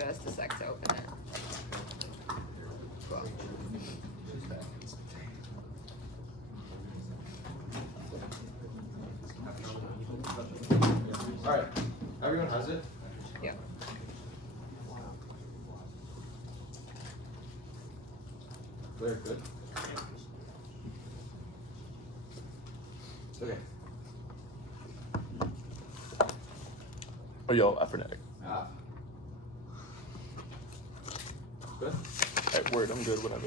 just a sec to open it. Cool. All right, everyone has it? Yeah. Very good. Okay. Oh, yo, Affirmative. Ah. Good. Alright, word, I'm good, whatever.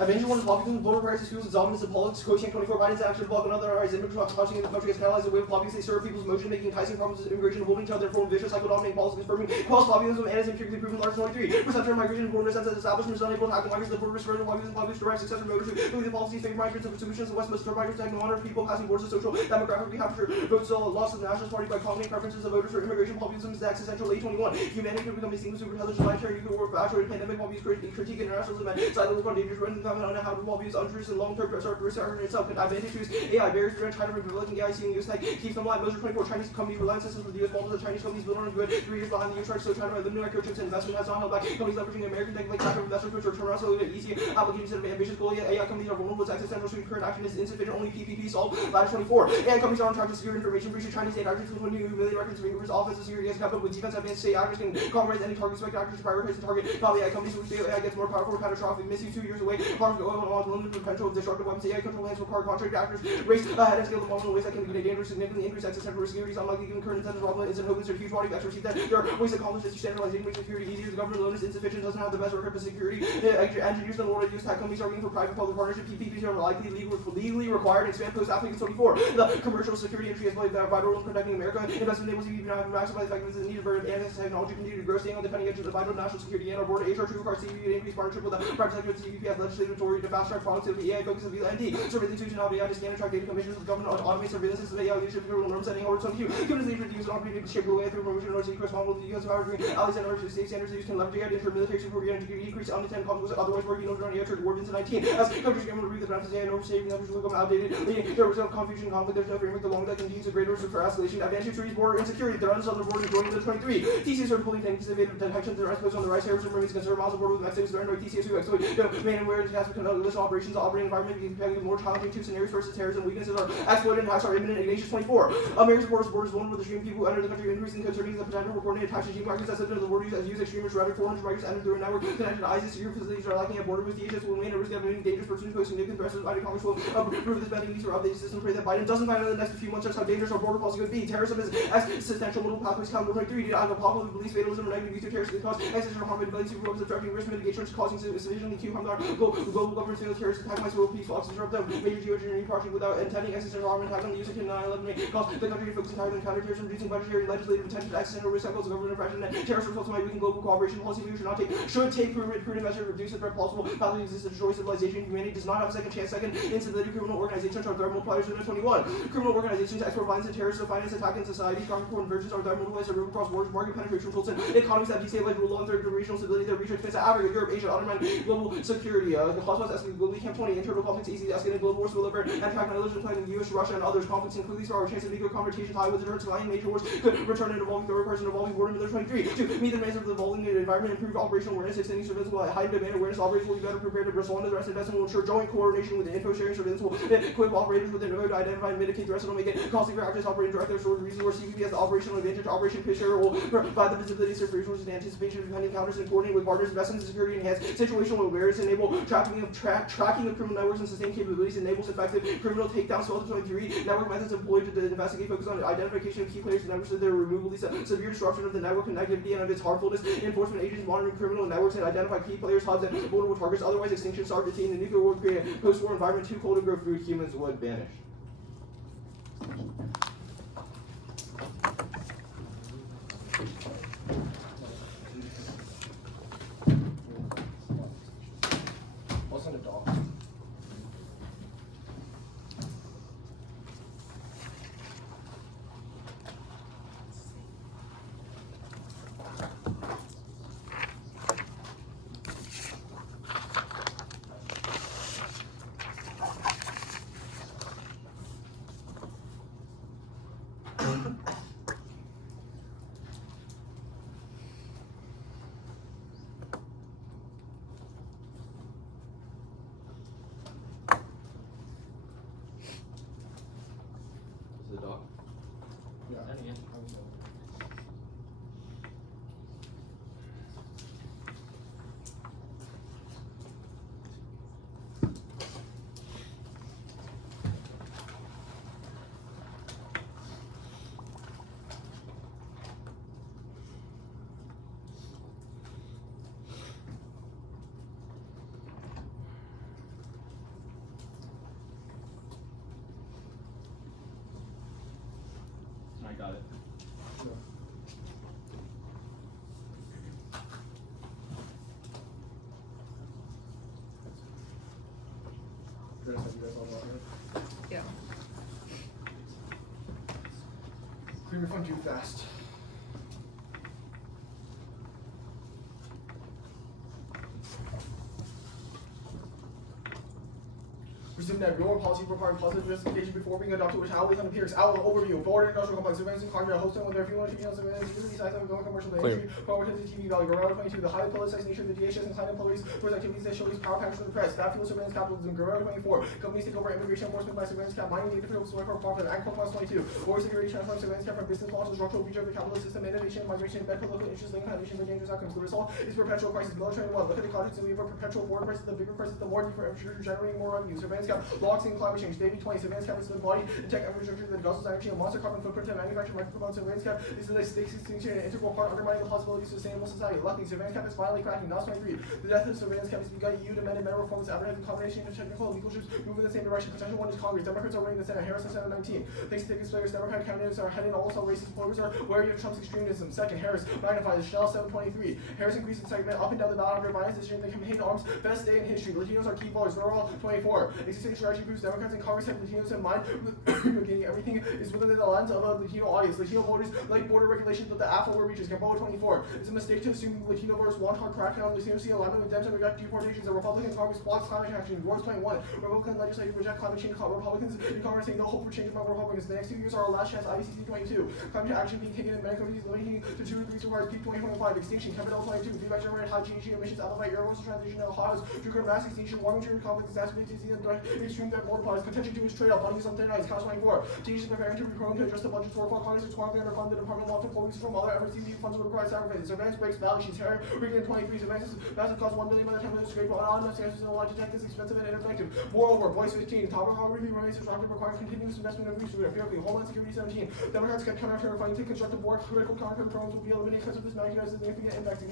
Avengers one is populating border crisis, fuels and dominance of politics, quotient 24 Biden's action to block another rise immigrants causing in the country has catalyzed a wave of populace. They serve people's motion, making enticing promises of immigration, holding to their form vicious cycle dominating policies, confirming false populism and is empirically proven large 23. Perception of migration and border sense that establishments unable to tackle migrants, the border risk further populism derive success from voters who believe the policies favor migrants and solutions the West must turn migrants protect the honor of people passing borders of social demographic recapture. Votes lost of the Nationalist Party by calming preferences of voters for immigration populism is the existential late 21. Humanity could become extinct super intelligence, planetary nuclear war, bachelor pandemic populism, critique internationalism, and side work on dangerous running on how to populism untruths and long-term research itself can advantage to AI barriers to China developing AI seeing US tech keep them alive. Most are 24 Chinese companies rely systems with the US models. The Chinese companies built on good 3 years behind the US charge. So China limited microchips and investment has not held back. Companies leveraging American tech like China investors which are turn around so easy applications of ambitious goal. AI companies are vulnerable to existential stream. Current action is insufficient. Only PPP solved. Ladder 24. AI companies are on track to secure information breach of Chinese state actors. 20 million records. Fingers offensive security has kept up with defense. Advanced state actors can compromise any target. Spec actors to prioritize the target. Probably AI companies which AI gets more powerful. Catastrophic. Misuse 2 years away. Harm to oil on limited potential of destructive weapons. AI control lands require contract actors. Race ahead and scale the model in ways that can be dangerous. Significantly increase existential security. Unlikely given current incentives. Problem is in hopeless or huge body of expertise that there are ways to accomplish this. Standardizing makes security easier. The government alone is insufficient. Doesn't have the best record for security. Engineers in the world use tech companies are looking for private-public partnership. PPPs are likely legally required. Expand post applicants 24. The commercial security industry has played a vital role in protecting America. Investment enables you to maximize the effectiveness and needed for advanced technology continue to grow, staying on the cutting edge of the vital national security and our border. HR2 requires CBP to increase partnership with the private sector with CBP as legislative authority to fast track productivity. AI focus of VLND. Surveillance institution of AI to scan and track data commissions with government automate surveillance system. AI leadership criminal norm setting over 22. Humans leaders use an opportunity to shape the way through promotion or secret responsible to the U.S. power between allies and others. State standards used can leverage AI to ensure military support and increase unintended consequences otherwise working over on AI trade war into 19. As countries get able to read the benefits of AI norms, saving numbers will become outdated. There was no confusion and conflict. There's no framework. The longer that continues, a greater risk for escalation. Advanced treaties, border insecurity. Threats on the border joining the 23. TCS are pulling tanks of detection. The rest on the rise. Terrorism remains concerned. Miles of border with Mexico. Threatened by TCS UKSO. Man and where task with list operations. The operating environment becoming more challenging. Two scenarios versus terrorism. Weaknesses are exploited and attacks are imminent. Ignatius 24. America's borders vulnerable to extreme people who enter the country, increasing concerning the potential for coordinated attacks. Regime practice as of the border use as used extremists. Rather 400 migrants enter through a network connected to ISIS. Secure facilities are lacking at border with DHS will remain a risk of any dangerous person posing significant threats to the Congress will approve this spending needs for updated system. Pray that Biden doesn't find out in the next few months just how dangerous our border policy could be. Terrorism is existential multiple pathways. Calendar 23. Did either popular beliefs, fatalism, or negative use of terrorism cause existential harm and ability to prevent obstructing risk mitigation, causing sufficiently to harm our global government failed terrorist attack my world peace flocks disrupt them. Major geoengineering project without intending existential harm and attack on the use of 9/11 cause the country to focus entirely on counterterrorism, reducing budgetary and legislative attention to existential risk cycles of government oppression and terrorist results might weaken global cooperation policy. We should take prudent measures to reduce the threat plausible pathway exists to destroy civilization. Humanity does not have a second chance. Second, incivility criminal organizations are threat multipliers in 21. Criminal organizations export violence and terrorists to finance attack in society. Conquer convergence are threat multipliers that move across borders. Market penetration results in economies that destabilize rule law and third regional stability. Their research fits Africa, Europe, Asia, undermine global security. The hotspots escalate globally. Camp 20 internal conflicts easy to escalate. Global wars will avert and attack knowledge planning the U.S., Russia, and others. Conflicts include these are our chance of nuclear confrontations. High with returns, flying major wars could return an evolving third person, evolving border in 23. To meet the demands of the evolving environment, improve operational awareness, extending surveillance will heighten demand awareness. Operators will be better prepared to respond to the rest. Investment will ensure joint coordination with the info sharing. Surveillance will equip operators with the know to identify and mitigate threats. Will make it costly for actors operating directly. So the reason where CBP has the operational advantage. Operation Pitcher will provide the visibility of resources and anticipation of depending counters and coordinate with partners. Investments in security enhance situational awareness, enable tracking of criminal networks and sustain capabilities, enables effective criminal takedowns. 12-23 network methods employed to investigate focus on identification of key players and networks. Their removal leads to severe disruption of the network connectivity and of its harmfulness. Enforcement agents monitoring criminal networks and identify key players, hubs, and vulnerable targets. Otherwise, extinction start routine. The nuclear war would create a post-war environment too cold to grow food. Humans would vanish. What's in a dog? I got it. Yeah. You guys all know it? Yeah. Clear your phone too fast. Presume that your policy requiring positive justification before being adopted, which always appears out of overview. Border industrial complex, surveillance and cargo, hosting with their fuel and surveillance, usually size of going commercial industry, power to the TV value, Guerrero 22, the highly politicized nature of the DHS and client employees, towards activities that show these power packs for the press, that fuel surveillance capitalism, Guerrero 24, companies take over immigration enforcement by surveillance cap, mining data fields for profit, and Plus 22, war security transform surveillance cap from business models, structural feature of the capitalist system, innovation, migration, embed political interest, linked foundation for dangerous outcomes. The result is perpetual crisis, military one. Look at the context and we have a perpetual war crisis, the bigger crisis, the more need for infrastructure generating more revenue. Surveillance cap, locks in climate change, Davy 20, surveillance cap is the body and tech infrastructure that guzzles energy and monster carbon footprint to manufacture microphone. Surveillance cap is the stakes extinction and integral part undermining the possibilities of sustainable society. Luckily, surveillance cap is finally cracking. Now 23. The death of surveillance cap is begun. EU demanded meta reforms, advertising combination of technical and legal ships move in the same direction. Potential one is Congress. Democrats are winning the Senate. Harris in Senate 19. Thanks to tickets players, Democratic candidates are heading almost all racist voters are wary of Trump's extremism. Second, Harris magnifies Shell 723. Harris increased excitement up and down the ballot after Biden's decision. They campaign arms best day in history. Latinos are key voters. Rural 24. Existing strategy proves Democrats and Congress have Latinos in mind. Gaining everything is within the lens of a Latino audience. Latino voters like border regulations, but the Afro reaches. Gamboa 24. It's a mistake to assume Latino voters want hard crackdown. Latinos see alignment with Dems and reject deportations. The Republican Congress blocks climate action. Wars 21. Republican legislature reject climate change. Republicans in Congress say no hope for change among Republicans. The next 2 years are our last chance. IECC 22. Climate action being taken in many countries, limiting to 2 degrees requires peak 2025. Extinction. Capital 22. Feedback generated high GHG emissions. Amplified air coastal transition to Ohio's trigger mass extinction. Warming trigger conflict exacerbates disease and extreme that multiplies. Contention to its trade-off. Funding some thin ice. Cost 24. TH is preparing to be prone to adjust the budget for Congress is chronically underfunded. The Department of Law employees from other efforts to funds will require sacrifices. Surveillance breaks balance sheets. Harry Reagan 23. Surveillance massive cost $1 billion by the time of the scrape. On enough answers in a lot to detect this expensive and ineffective. Moreover, Voice 15. Topic however remains subtractive requires continuous investment in research. Apparently, Homeland Security 17. Democrats cut counter funding to constructive war. Critical counter programs will be eliminated because of this magnitude has significant impact.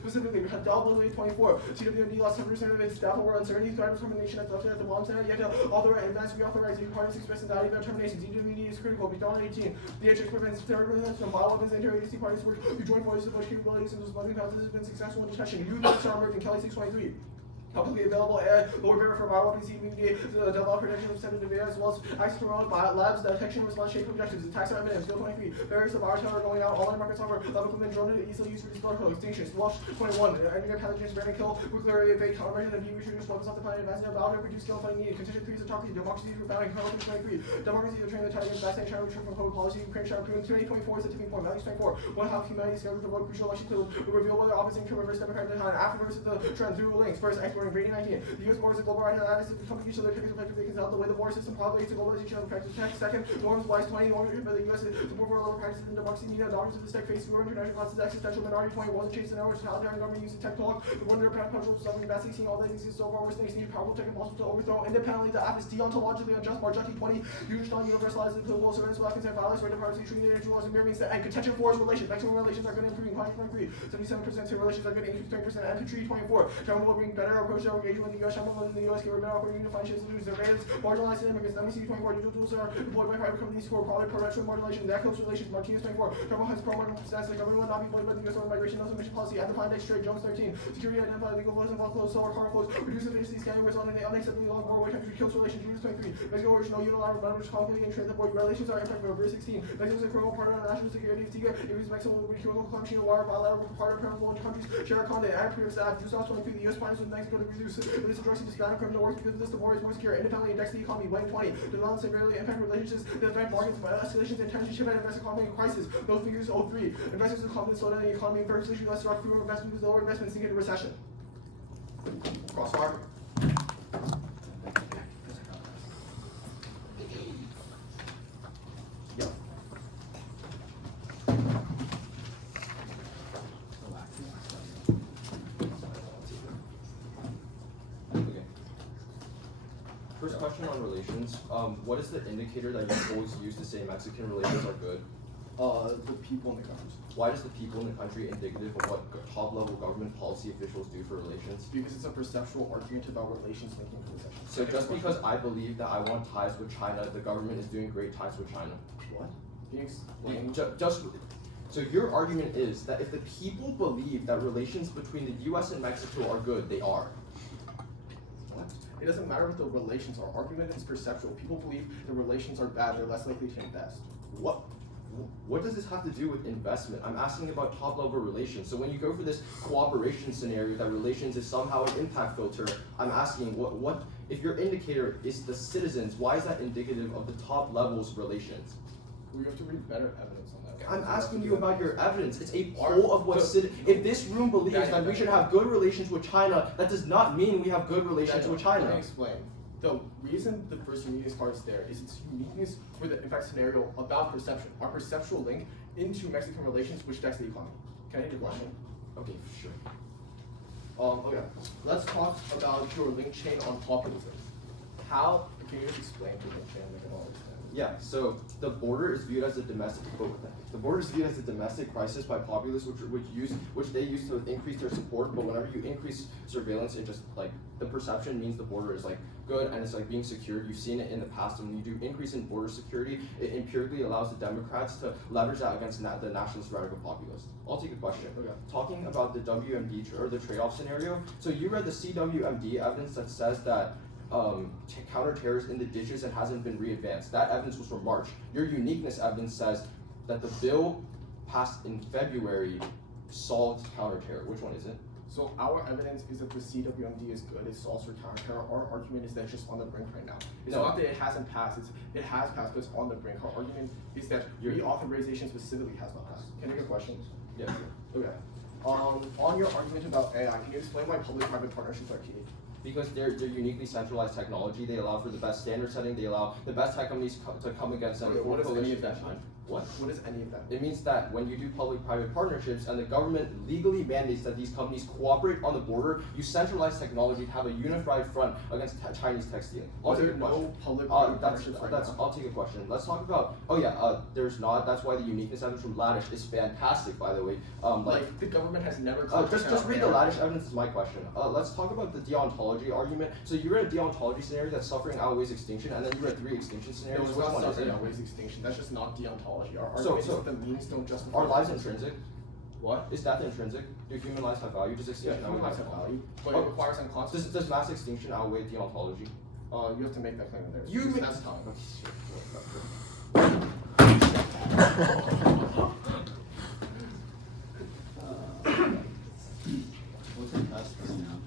Specifically, we had Dow 24. CWD lost 7% of its staff over uncertainty. Threat from the nation that's left at the bomb center. Yet to authorize advance reauthorize the parties expressing the idea of termination. CWD is critical. Beyond 18. The DHS prevents terrorists from bioweapons and interagency parties work to join forces to push capabilities into smuggling passes has been successful in detection. Youth armored in Kelly 623. Publicly available lower barrier for bioweapons, CBD, the develop protection of sensitive data, as well as access to remote labs, detection, response, shape objectives, attacks are imminent. Field 23, barriers of biotech are going out, all in market software, level equipment, drone to easily use for display extinctions. Launch 21, engineer pathogens, spread and kill, nuclear evade, countermeasures, and retrievers, focus off the planet, advancing our biotech, reduce skill funding needed. Contention 3 is autocracy, democracy is rebounding, Colonel 23, democracy is returning the tide against vaccine, China return from COVID policy, Ukraine, China, Putin, 2024 is the tipping point, values 24, one half humanity scheduled to vote crucial election to reveal whether opposition can reverse Democrat decline. After versus the trend through links, first exporting grading 19. The U.S. borders and global analysis become each other effectively can tell the way the border system propagates the globalization of practice tech. Second, norms wise 20, norms written by the U.S. support for lower practices and democracy media, dollars of the tech face, international classes, existential minority 20, was a chase and hours, totalitarian government using tech talk, the wonder of control, something best seeing all that exists so far, worse things need powerful tech impossible to overthrow independently. The app is deontologically unjust, Marjucki 20, users not universalized the political service, black and violence, right to privacy, treating the individual as a mere means and contention force relations, maximum relations are good, improving 23, 77% to relations are good, increase 30%, and to 24, China will bring better approach to engagement with the U.S., China will in the U.S. give a better opportunity to find shit solutions. Surveillance, marginalized immigrants, WC24, digital tools are employed by private companies who are probably pro-racial marginalization, that close relations, Martinez 24, Trump has pro-marginal stance, the government will not be employed by the U.S. on migration, no submission policy, at the Plan Strake Jones 13, security identify legal flows, involve flows, solar car flows, reduce efficiency, scanning where on an unacceptably long border, which country kills relations, June 23, Mexico original unilateral members conflict and trade the board relations are impacted over 16, Mexico's a critical part of national security, TIGA, it was Mexico with chemical country, wire, bilateral part of parallel countries, share a content, and previous staff, June 23, the U.S. plans with Mexico to reduce illicit drugs and Hispanic criminal works because of this, the border is more secure, independently index the economy, blank 20, develop severely impact relationships that affect markets by escalations and tensions, shift and invest economy in crisis, those figures 03, investors will confidence slow down the economy, and first issue less direct freedom of investment because lower investment sink into recession. Crossfire. Yep. Okay. First question on relations. What is the indicator that you always use to say Mexican relations are good? The people in the country. Why does the people in the country indicative of what top-level government policy officials do for relations? Because it's a perceptual argument about relations linking to recession. So just because I believe that I want ties with China, the government is doing great ties with China. What? Can you explain? So your argument is that if the people believe that relations between the U.S. and Mexico are good, they are. What? It doesn't matter what the relations are. Argument is perceptual. People believe the relations are bad, they're less likely to invest. What does this have to do with investment? I'm asking about top-level relations. So when you go for this cooperation scenario that relations is somehow an impact filter, I'm asking what if your indicator is the citizens, why is that indicative of the top level's relations? We have to read better evidence on that. I'm asking you about your evidence. It's a poll of what if this room believes that we should have good relations with China, that does not mean we have good relations with China. Let me explain. The reason the first uniqueness card is there is its uniqueness for the impact scenario about perception, our perceptual link into Mexican relations, which affects the economy. Can I hit your question? Okay, sure. Okay. Let's talk about your link chain on populism. How can you just explain the link chain? I don't understand. Yeah, so the border is viewed as a domestic crisis by populists, which they use to increase their support. But whenever you increase surveillance, it just like the perception means the border is like good and it's like being secured. You've seen it in the past, and when you do increase in border security, it empirically allows the Democrats to leverage that against the nationalist radical populists. I'll take a question. Okay. Talking about the WMD or the trade-off scenario. So you read the CWMD evidence that says that counterterrorist in the ditches and hasn't been re-advanced. That evidence was from March. Your uniqueness evidence says that the bill passed in February solved counterterror. Which one is it? So our evidence is that the CWMD is good, it solves for counterterror. Our argument is that it's just on the brink right now. It's not that it hasn't passed, it has passed, but it's on the brink. Our argument is that reauthorization specifically has not passed. Can I get a question? Yeah. Okay. On your argument about AI, can you explain why public-private partnerships are key? Because they're uniquely centralized technology. They allow for the best standard setting. They allow the best tech companies to come against them. Okay, what does any of that mean? What? What is any of that? It means that when you do public-private partnerships and the government legally mandates that these companies cooperate on the border, you centralize technology to have a unified front against Chinese tech stealing. Are there no public-private partnerships right now? I'll take a question. Let's talk about. Oh yeah, there's not. That's why the uniqueness evidence from Laddish is fantastic, by the way. Like the government has never. Just read the Laddish evidence. Is my question. Let's talk about the deontology argument. So you read a deontology scenario that suffering outweighs extinction, and then you read 3 extinction scenarios. Which one is it? Outweighs extinction. That's just not deontology. Our argument is that the means don't justify. Are lives intrinsic? What? Is death intrinsic? Do human lives have value? Does extinction human lives have value, but it requires some consequences. Does mass extinction outweigh deontology? You have to make that claim in there. That's time. What's your task right now?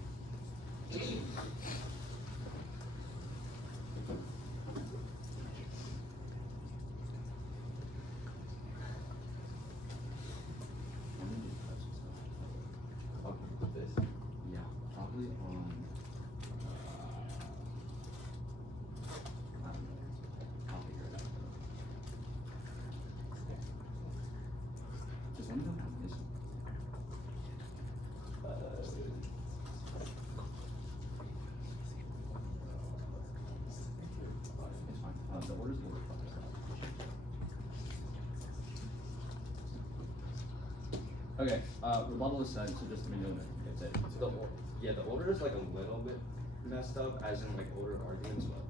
Yeah, probably on. I don't know. I'll figure it out. Does anyone have this? It's fine. The orders will reflect that. Okay, rebuttal is said, so just to be known, that's it. The order is like a little bit messed up, as in like order of arguments, but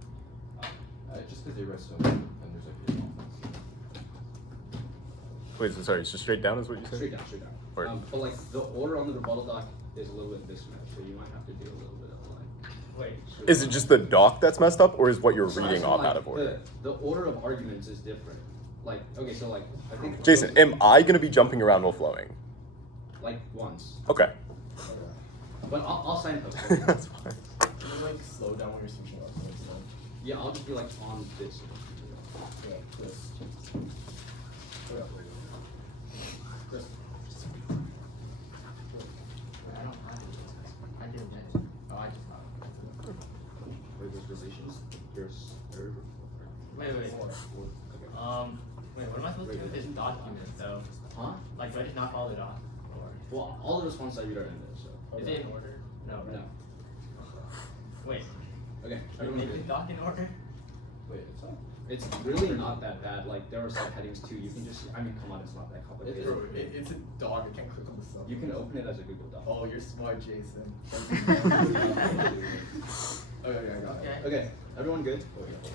Just because they rest so much, and there's like Wait, so sorry, so straight down is what you said? straight down. Or- But like the order on the rebuttal doc is a little bit mismatched, so you might have to do a little bit of like. Wait. Is it just the doc that's messed up, or is what you're So reading as in, off like, out of order? The order of arguments is different. Like, okay, so like I think. Jason, am I gonna be jumping around while flowing? Like once. Okay. But I'll signpost. That's fine. Can you like slow down when you're switching up? Yeah, I'll just be like on this. Yeah, Chris. Okay. Chris. I don't have it. I didn't get it. Oh, I just have it. Wait, there's relations. There's third. Wait. Fourth. Okay. Wait, what am I supposed to do with this document though? Huh? Like, do I just not follow the doc? Or Well, all the responses I read are in there, so. is it in order? No. No. Wait, Okay. should we make the doc in order? Wait, it's really not that bad. Like there are subheadings too. You can just. I mean, come on, it's not that complicated. It's a dog. I can't click on the sub. You can open it as a Google Doc. Oh, you're smart, Jason. Okay, I got it. Okay. Okay, everyone good? Oh, yeah.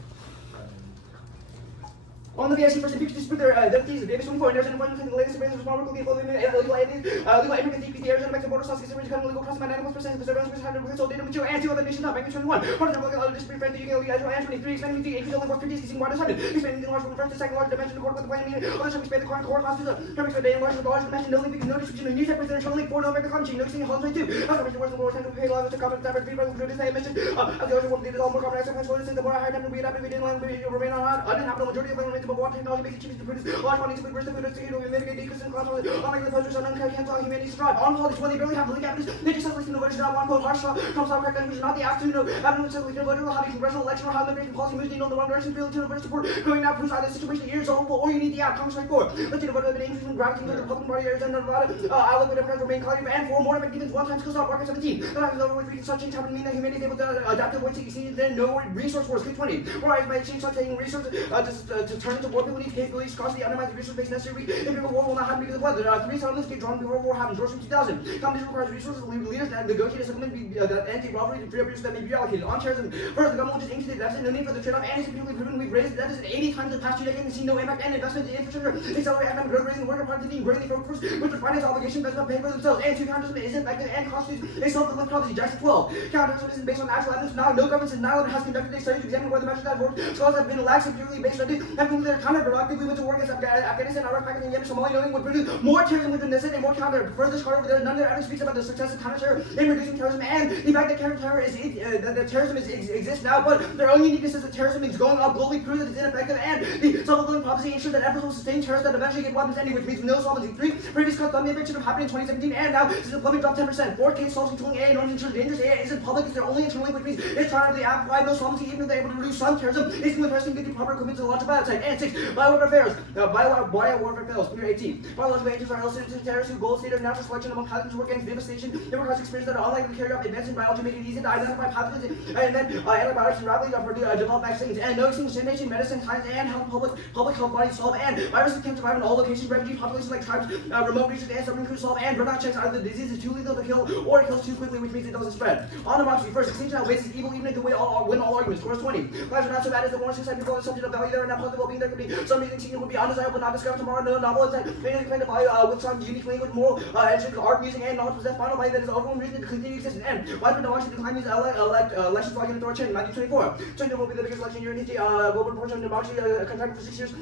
On the VIC first impeached dispute their theses, Davis 24, and there's an important the latest surveillance responsible for the illegal aliens, legal immigrants, DPT, Arizona, Mexico border, South East, cutting illegal crossing by 91%, the surveillance was 100% data material, and 2 other nations not, Bank 21. Part of the other dispute friends, the UK, and 23, expanding the 8 feet for 50, seeing wider subject, expanding the large from first to second large dimension, according with the plan, meaning, other time expand the current core constitution, term expand the large from the large dimension, no link, no description, of new separate international link, 4 no American country, no seeing 122. After Mr. Western War, time to pay laws to common separate free brothers, this I mentioned, as the ocean will lead all more common access, the more higher time to be adapted, we didn't remain on uninhabitable majority of the remains of water technology makes it cheapest to produce large quantities of food, burst of food, to mitigate decrease in cholesterol, unlike the pleasures of cancel humanity to thrive. On politics, when they barely have the leak evidence, they just have to know not one quote, harsh, comes out correct language, not the act to know, having necessarily no voter, how the congressional election or how immigration policy moves in the wrong direction, feel to voter support, going out proves either the situation is solvable or you need the outcome straight forward. Let's take a vote of an increase in gravity to the Republican Party, Arizona, Nevada, outlook with Democrats remain cloudy, and 4 more effective defense, 1 time skill stop, market 17. The time is over with recent such change happening, mean that humanity is able to adapt to the way to see then no resource wars, 20. Whereas by change start taking resources to turn into war, people need capabilities, cost the undermine the resource base necessary. If war will not happen because of weather. 3 settlements get drawn before war happens. Georgia 2000. Companies requires resources, leaders that negotiate a settlement that anti-robbery and free abuse that may be reallocated. On terrorism, first, the government just increased the deficit, no need for the trade-off, and it's particularly proven we've raised the deficit 80 times in the past 2 decades and seen no impact and investment in infrastructure. Accelerate economic growth, raising worker productivity, and growing the workforce, which would finance obligation best not paying for themselves. And 2, counterterrorism isn't effective and constitutes a self-fulfilling prophecy. Jackson 12. Counterterrorism isn't based on actual evidence. Now, no government since 9/11 has conducted a study to examine whether measures that work. Scholars have been lax and purely based on this, have concluded they're counterproductive. We went to war against Afghanistan, Iraq, Pakistan, Yemen, Somalia, knowing would produce more terrorism within this and more counter. Further scholar over there, none of their evidence speaks about the success of counter-terror in reducing terrorism and the fact that counter-terror is that terrorism exists now, but their own uniqueness is that terrorism is going up globally, proves that it's ineffective, and the self-fulfilling prophecy ensures that efforts will sustain terrorists that eventually get weapons anyway, which means no solvency. 3, previous cuts on the eviction have happened in 2017, and now since the plummet dropped 10%. 4, case solving tooling AI norms ensures dangerous AI isn't public, it's their only internal link, which means it's trying to apply no solvency even if they're able to reduce some terrorism. It's with testing get the proper equipment to launch a biocide. And 6, biowarfare fails. Biowarfare fails. Peter 18. Biological agents are illicit to terrorists who goal state of natural selection among pathogens work against devastation. They require experience that are unlikely to carry out advanced in biology, make it easy to identify pathogens and then antibiotics and rapidly develop vaccines. And no sanitation, medicine, science, and health, public health bodies solve. And viruses can survive in all locations. Refugee populations like tribes, remote regions, and submarine crews solve. And burnout checks either the disease is too lethal to kill or it kills too quickly, which means it doesn't spread. On democracy, first, extinction outweighs its evil even if they win all arguments. Chorus 20. Lives are not so bad as the warrants inside people on the subject of value. There are not positive well-being. There could be some reason extinction would be undesirable, not discovered tomorrow. No novel insight. Many claim to value with some unique language, moral, and art, music, and knowledge possess final value that is overwhelming reason to continue existence. And why would democracy decline these elections like an authoritarian? Matthew 24. 20 will be the biggest election in history. Global proportion of democracy contracted for 6 years.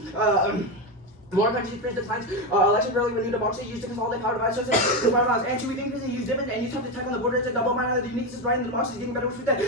More countries experience the times election rarely when new democracy used to consolidate power divides and 2, we think they use different and use tough to attack on the border. It's a double mind. The uniqueness is right and the democracy is getting better, which means that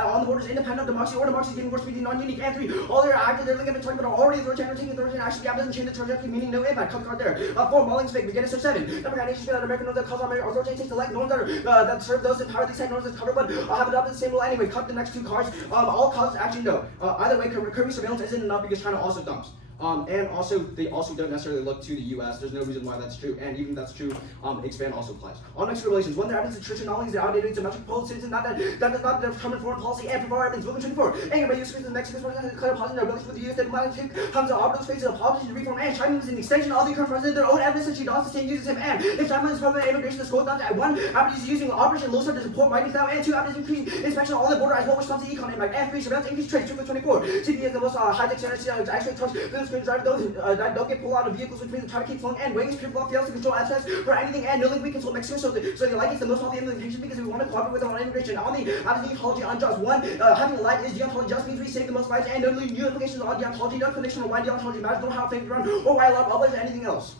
on the borders independent of democracy or democracy is getting worse, meaning non-unique. And 3, all their actors they're linking talking about already authoritarian taking authority and actually doesn't change the trajectory, meaning no impact. Cut card there. 4, Mulling's fake. Begin to 7. Democrat nations feel that American norms that cause authoritarian states to elect norms that serve those in power. These same norms that cover but have adopted the same rule anyway. Cut the next 2 cards. All causes actually no. Either way, Kirby surveillance isn't enough because China also dumps. And also, they also don't necessarily look to the U.S. There's no reason why that's true, and even if that's true, expand also applies. On Mexico relations, when their evidence is church not only is it outdated, it's a Mexican policy citizen, that does not determine foreign policy and provide evidence. Moving 24. Anger by U.S. Mexico's president has declared positive their relations with the U.S. diplomatic comes to Obrador's face of policy to reform, and China is an extension of the current president. Their own evidence that she does the same uses him, and if China is from the immigration, the scope that 1, Abbott is using Operation Losar to support mighty now, and 2, Abbott is increasing inspection on the border as well, which comes to econ impact, and 3, surveillance increase trade. 24. CB is the most high-tech center actually touch business screens drive those that don't get pulled out of vehicles, which means the traffic keeps flowing and wings. People fails to control access for anything, and no link we control Mexico. So they like it's the most healthy implementation because we want to cooperate with them on immigration. On the deontology unjust. 1, having a life is deontology just means we save the most lives, and no new implications on deontology. No explanation on why deontology matters, nor how things run, or why a lot of others or anything else.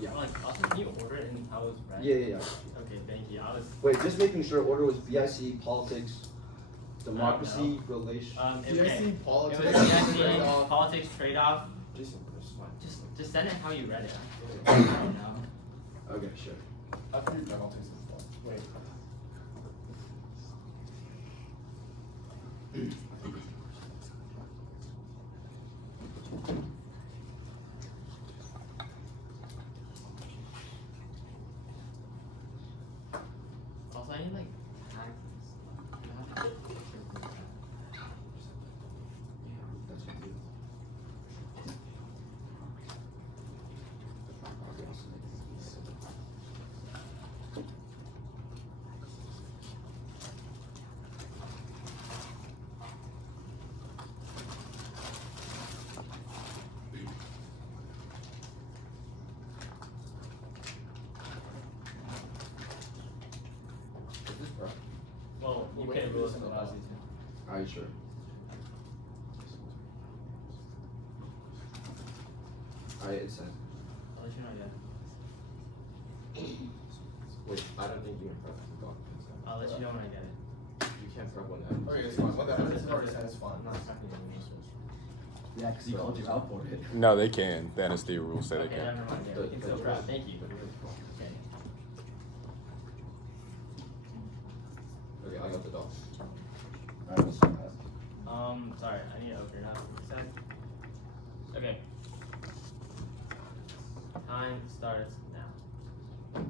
Yeah. Like, also, can you order it in how it's read? Yeah. Okay, thank you. I was. Wait, just making sure order was BIC, politics, democracy, relations. It was Politics, BIC, politics, trade-off. Just send it how you read it. I don't know. Okay, sure. I figured that all takes the fall. Wait. Also, I need like tags and stuff. policies. Are you sure? Alright, it's sent. I'll let you know, yeah. Wait, I don't think you can prep the doc. I'll let you know when I get it. You can't prep one that. Okay, it's fine. What the hell is already said? It's fine. I'm not stuck in it. Yeah, because he called you out for it. No, they can. The anesthesia rules say they Okay, can. never mind. Yeah, we can still prep. Thank you. Okay. Okay, I got the doc. Alright, we'll start that. Sorry, I need to open it up. Okay. Time starts now.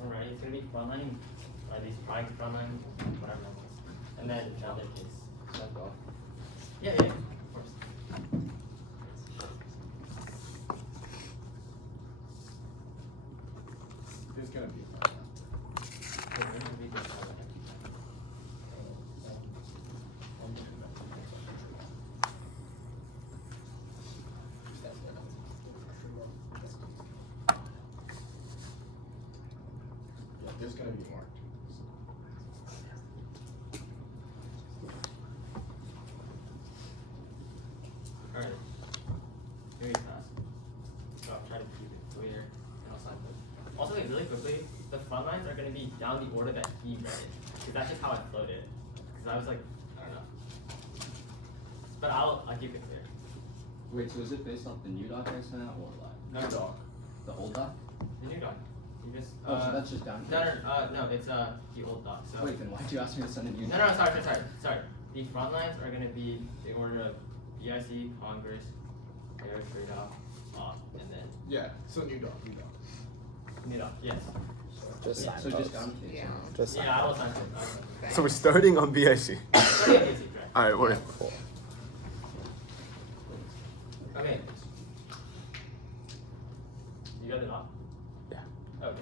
Alright, it's gonna be frontline, or at least trying frontline, whatever that was. And then another case. Sent doc. Yeah, yeah, of course. It's gonna be fine. Yeah, there's gonna be marked. Alright. Very fast. So I'll try to keep it clear and I'll sign it. Also, like, really quickly, the front lines are going to be down the order that he read it. Because that's just how I flowed it. Because I was like, I don't know. But I'll keep it clear. Wait, so is it based off the new doc I sent out or like No, Doc. the old doc? the new doc. You just. Oh, so that's just down No, here. no, it's the old doc. So. Wait, then why'd you ask me to send a new No, doc? sorry. The front lines are going to be the order of BIC, Congress, air, trade off, and then Yeah, so new dog, new dog. new doc. Yes. Just Yeah, sign So just those. down here. Just sign Yeah, I will those. sign it. So we're starting on BIC. Sorry, easy, right? All right, we're. Okay. You got it off? Yeah. Okay.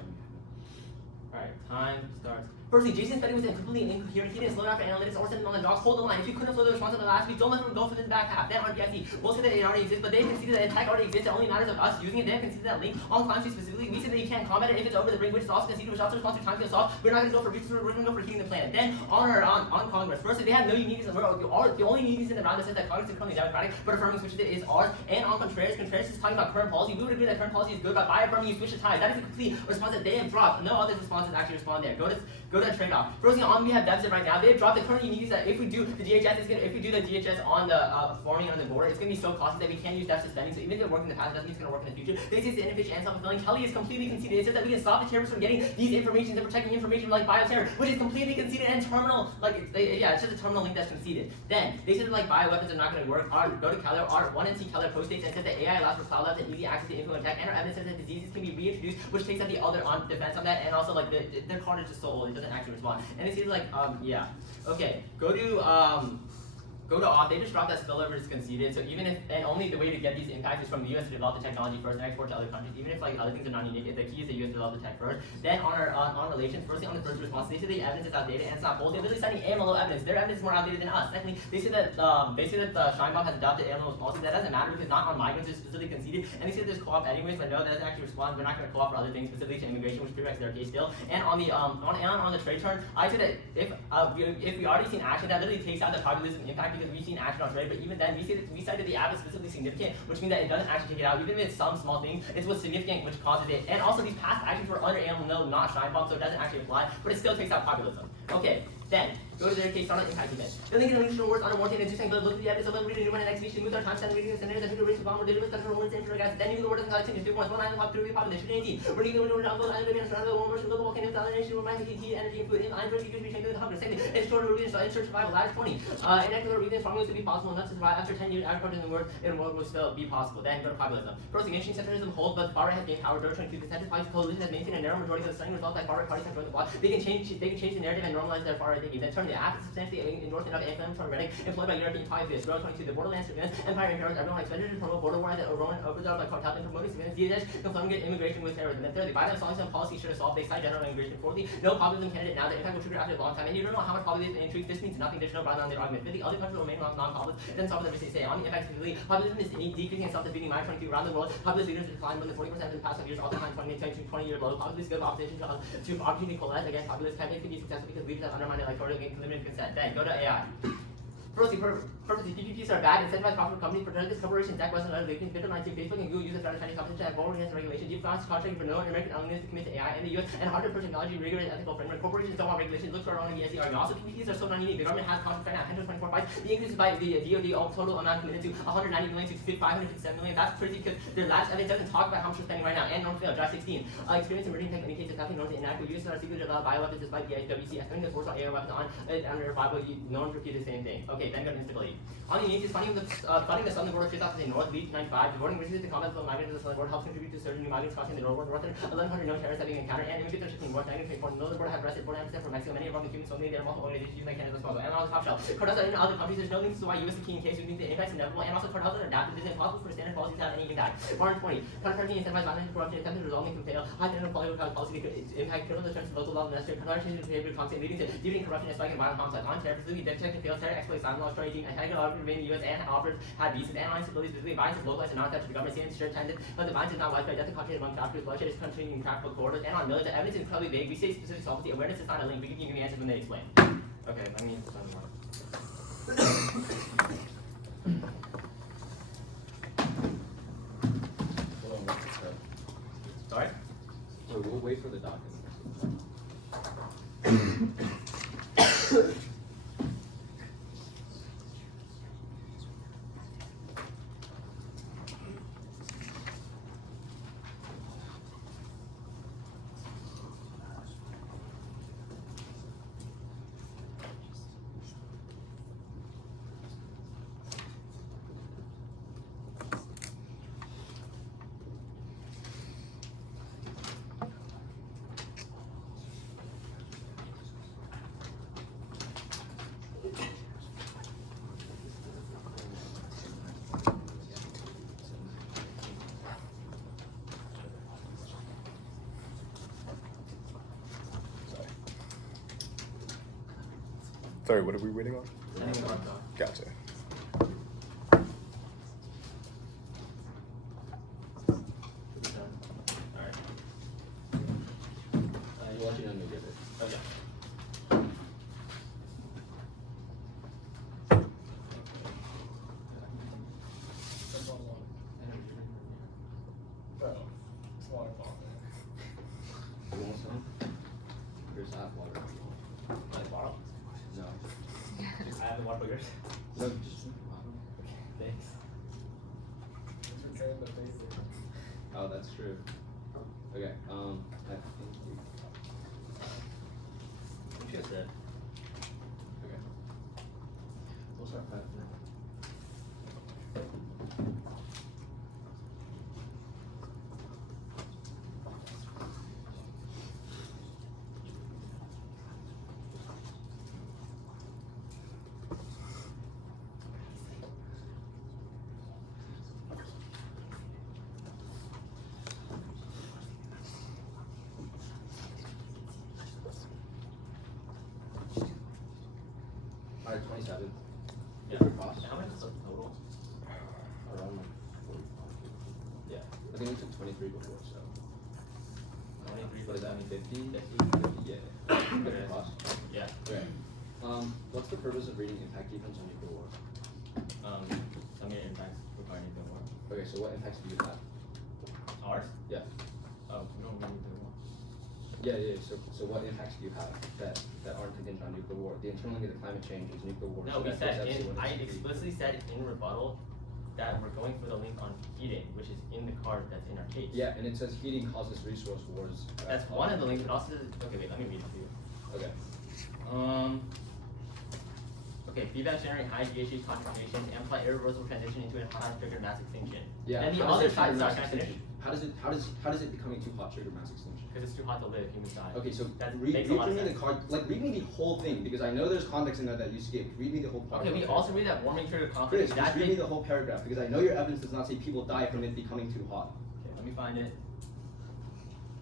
Alright, time starts. Firstly, Jason's study was completely incoherent. He didn't slow down for analytics or send them on the dogs. Hold the line. If you couldn't flow the response on the last week, don't let them go for the back half. Then on BIC, we'll say that it already exists, but they conceded that the tag already exists. It only matters of us using it. They have conceded that link on climb specifically. We said that you can't combat it if it's over the brink, which is also conceded, which also responds to time to solve. We're not going to go for research, we're going to go for heating the planet. Then on Congress. Firstly, they have no uniqueness. The only uniqueness in the round that says that Congress is currently democratic, but affirming switches it is ours. And on Contreras is talking about current policy. We would agree that current policy is good, but by affirming you switch the ties. That is a complete response that they have dropped. No other responses actually respond there. Go to to trade-off. First thing on, we have deficit right now. They've dropped the current uniqueness that if we do the DHS, if we do the DHS on the forming on the border, it's going to be so costly that we can't use deficit spending. So even if it worked in the past, it doesn't mean it's going to work in the future. They say it's inefficient and self-fulfilling. Kelly is completely conceded. It says that we can stop the terrorists from getting these information and protecting information like bioterror, which is completely conceded and terminal. Like, it's just a terminal link that's conceded. Then they said that like bioweapons are not going to work. Go to Keller. Our 1NC Keller post states and says that AI allows for cloud labs and easy access to info and tech, and our evidence says that diseases can be reintroduced, which takes out the other on defense on that, and also like their card is just so old, it doesn't actually respond. And it seems like yeah. Okay, go to off. They just dropped that spillover is conceded. So even if, and only the way to get these impacts is from the U.S. to develop the technology first and export to other countries. Even if like other things are not needed, the key is the U.S. to develop the tech first. Then on our on relations, firstly on the first response, they say the evidence is outdated and it's not bold. They're literally citing AMLO evidence. Their evidence is more outdated than us. Secondly, they say that Scheinbaum has adopted AMLO's policy. That doesn't matter because not on migrants is specifically conceded. And they say there's co-op anyways, but no, that doesn't actually respond. We're not going to co-op for other things, specifically to immigration, which prerequisite their case still. And on the on the trade turn, I said that if we already seen action, that literally takes out the populism impact because we've seen action on trade. But even then, we cited the app is specifically significant, which means that it doesn't actually take it out. Even if it's some small thing, it's what's significant which causes it. And also, these past actions were under AMLO, not Scheinbaum, so it doesn't actually apply. But it still takes out populism. Okay, then go to their case on impact event. The link in the link words on a warranty and saying, but look at the evidence of reading new one and execution, move our time stand reading the centers and who raise the bomb or deliver special words into guys. Then you the word of God continues 2.1 line of the population 18. We're going to go down and surround the one version global volcano without nation remind heat energy and food in line versus be changing the hunger. Second, it's short reading so ensure survival. That is 20. Inaccurate readings formulas to be possible enough to survive after 10 years agriculture in the world will still be possible. Then go to populism. First, nation centrism holds, but far right has gained power. 22 the centrist parties coalition has maintained a narrow majority of the stunning results by far right parties have joined the bloc. They can change the narrative and normalize their far right thinking. Then turn the app substantially endorsement of anti-inflammatory rhetoric employed by European polytheists. Row 22, the borderlands surveillance, empire imperials, everyone expenditures to promote border wars that are overthrown by cartels and promoting surveillance, DHS, confronting immigration with terrorism. And thirdly, Biden solving some policy should have solved they cite general immigration. Fourthly, no populism candidate now. The impact will trigger after a long time. And you don't know how much populism intrigues. This means nothing. There's no broad on their argument. Fifthly, other countries will remain non-populist. It doesn't solve what they say. On the impact specifically, populism is decreasing and self-defeating. Minus 22 around the world. Populist leaders decline more than 40% in the past 5 years. All time 20-year low. Populists give opposition to opportunity coalesce against populist campaigns can be successful because leaders have undermined electoral and limited consent. Then go to AI. Firstly, purposely, PPPs are bad, incentivized profitable companies, protected corporations, tech Western other victims, Twitter, 19, Facebook, and Google use the Chinese competition and forward against regulation, deep contracting for no American elements to commit to AI in the US, and harder push technology, rigorous ethical framework. Corporations don't want regulations, look for our own ESG argument. Also, PPPs are so non-unique. The government has contracts right now, 124 fights. The increase by the DoD, all total amount committed to 190 million to 557 million. That's crazy because their last evidence doesn't talk about how much we're spending right now. And norm fail, draft 16. Experience in emerging tech indicates nothing norms inadequate. US are secretly allowed bioweapons despite the WC. Spending the force on AI weapons on under Bible, norms repeat the same thing. Okay, then go to instability. On the unique is funding the southern border shifts out to the north, beat 95. Devoting resources to combat the migrants to the southern border helps contribute to surging new migrants crossing the northern 1,100 known terrorists having encountered, and immigrants are shifting north. 1924, the northern border have arrested 49% from Mexico. Many involved in Cuban, so many there are multiple organizations using Canada as well. And on the top shelf, cartels are in other countries. There's no links to why US is key in case we think the impact is inevitable, and also cartels are adapted. It is impossible for standard policies to have any impact. Foreign 20, counterparty incentivized violence and corruption, attempted to resolve and fail. High standard quality without policy could impact criminal deterrence of local law and necessary. Counter changes in behavior constant leading to deepening corruption and spiking violent homicides. On terror, facility, detection, failed terror, exploit, silent laws, 2018, anti-government operated in the US and operators had visas and on instability, specifically violence is localized and not attached to the government. Same sure tended, but the violence is not widespread. Death and concentrated among traffickers, bloodshed is continuing in traffic corridors. And on military, the evidence is incredibly vague. We say specific solvency. Awareness is not a link. We can give you answers when they explain. Okay, let me put some more. Sorry? So we'll wait for the document. Sorry, what are we waiting on? Sending the mark off. Gotcha. Alright. You're watching on me, get it. Okay. That's all I want. Oh, it's water falling. You want some? There's hot water. Alright, 27. Yeah. Different cost. How much is the total? Around like 45. Yeah. I think we took 23 before, so. 23 What is that? 50? 50, yeah. Different cost. Yeah. Okay. What's the purpose of reading impact defense on nuclear war? Some of your impacts regarding the war. Okay, so what impacts do you have? Ours? Yeah. Oh, we don't really do war. Yeah. So what impacts do you have that aren't contingent on nuclear war? The internal link of the climate change is nuclear war. No, so we that said goes in, absolutely I what it should be. explicitly said in rebuttal that we're going for the link on heating, which is in the card that's in our case. Yeah, and it says heating causes resource wars. That's one of the links, but also says, okay, wait, let me read it to you. Okay. Okay, feedback generating high GHG concentrations amplify irreversible transition into a hot trigger mass extinction. Yeah. And the how does other it side, trigger sorry, mass can I finish? extinction? How does it becoming too hot trigger mass extinction? Because it's too hot to live, humans die. Okay, so That read makes a lot me of the sense. card, like read me the whole thing because I know there's context in there that you skipped. Read me the whole part. Okay, we also read that warming trigger Chris, conflict. just That read me makes, the whole paragraph because I know your evidence does not say people die from it becoming too hot. okay, let me find it.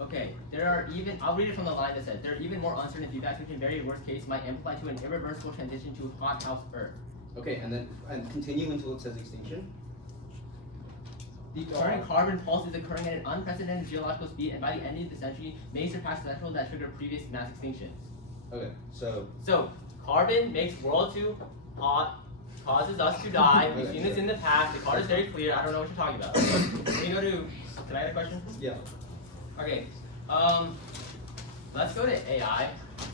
Okay, there are even, I'll read it from the line that says, there are even more uncertain feedbacks which in very worst case might amplify to an irreversible transition to hot house Earth. Okay, and continue until it says extinction. The current carbon pulse is occurring at an unprecedented geological speed and by the end of the century may surpass the threshold that triggered previous mass extinctions. Okay, so So, carbon makes world too hot, causes us to die. We've Okay, seen this sure. in the past. The card is very clear. I don't know what you're talking about. Can we go to, can I have a question? yeah. Okay, let's go to AI.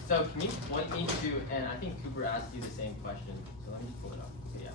So can you point me to, and I think Cooper asked you the same question, so let me just pull it up. Okay, yeah.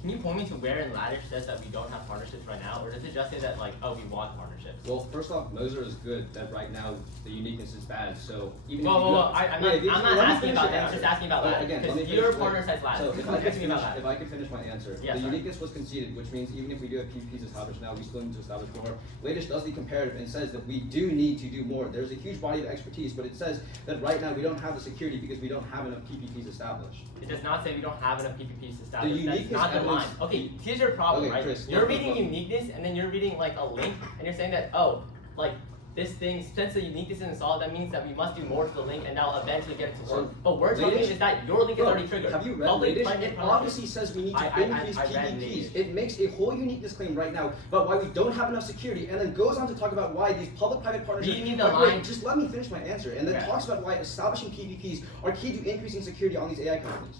Can you point me to where in Laddish says that we don't have partnerships right now, or does it just say that like, oh, we want partnerships? Well, first off, Moser is good. That right now the uniqueness is bad. So even if you Well, do- I'm Yeah, not, if you- I'm let not me asking finish about your that. I'm just answer. asking about Again, Laddish, let me because finish- your partner says Laddish. So Talk to me about that. if I could finish my answer, Yeah, the sorry. uniqueness was conceded, which means even if we do have PvPs established now, we still need to establish more. Latest does the comparative and says that we do need to do more. There's a huge body of expertise, but it says that right now we don't have the security because we don't have enough PvPs established. It does not say we don't have enough PPPs established. That's uniqueness not the line. evidence- Okay, here's your problem, Okay, right? Chris, You're look, reading look. uniqueness, and then you're reading like a link, and you're saying that, oh, like this thing, since the uniqueness isn't solved, that means that we must do more to the link, and that'll eventually get it to work. So, But we're telling you latest- is that your link is Bro, already triggered. have you read Public latest? private It partnership. obviously says we need to I increase read PvPs. latest. It makes a whole uniqueness claim right now about why we don't have enough security, and then goes on to talk about why these public-private partnerships. Read me the Wait, wait, line. just let me finish my answer, and then Okay. talks about why establishing PvPs are key to increasing security on these AI companies.